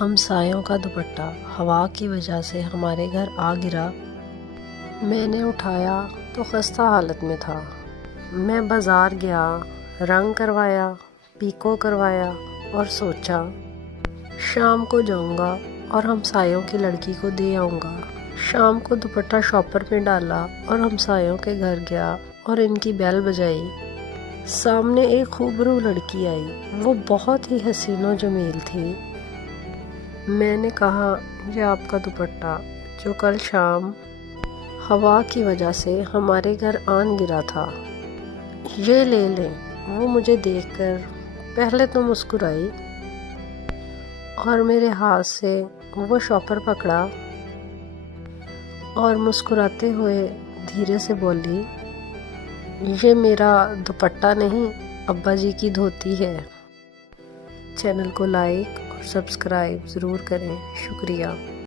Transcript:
ہمسایوں کا دوپٹہ ہوا کی وجہ سے ہمارے گھر آ گرا۔ میں نے اٹھایا تو خستہ حالت میں تھا۔ میں بازار گیا، رنگ کروایا، پیکو کروایا اور سوچا شام کو جاؤں گا اور ہمسایوں کی لڑکی کو دے آؤں گا۔ شام کو دوپٹہ شاپر میں ڈالا اور ہمسایوں کے گھر گیا اور ان کی بیل بجائی۔ سامنے ایک خوبرو لڑکی آئی، وہ بہت ہی حسین و جمیل تھی۔ میں نے کہا یہ آپ کا دوپٹہ جو کل شام ہوا کی وجہ سے ہمارے گھر آن گرا تھا، یہ لے لیں۔ وہ مجھے دیکھ کر پہلے تو مسکرائی اور میرے ہاتھ سے وہ شاپر پکڑا اور مسکراتے ہوئے دھیرے سے بولی، یہ میرا دوپٹہ نہیں، ابا جی کی دھوتی ہے۔ چینل کو لائک اور سبسکرائب ضرور کریں، شکریہ۔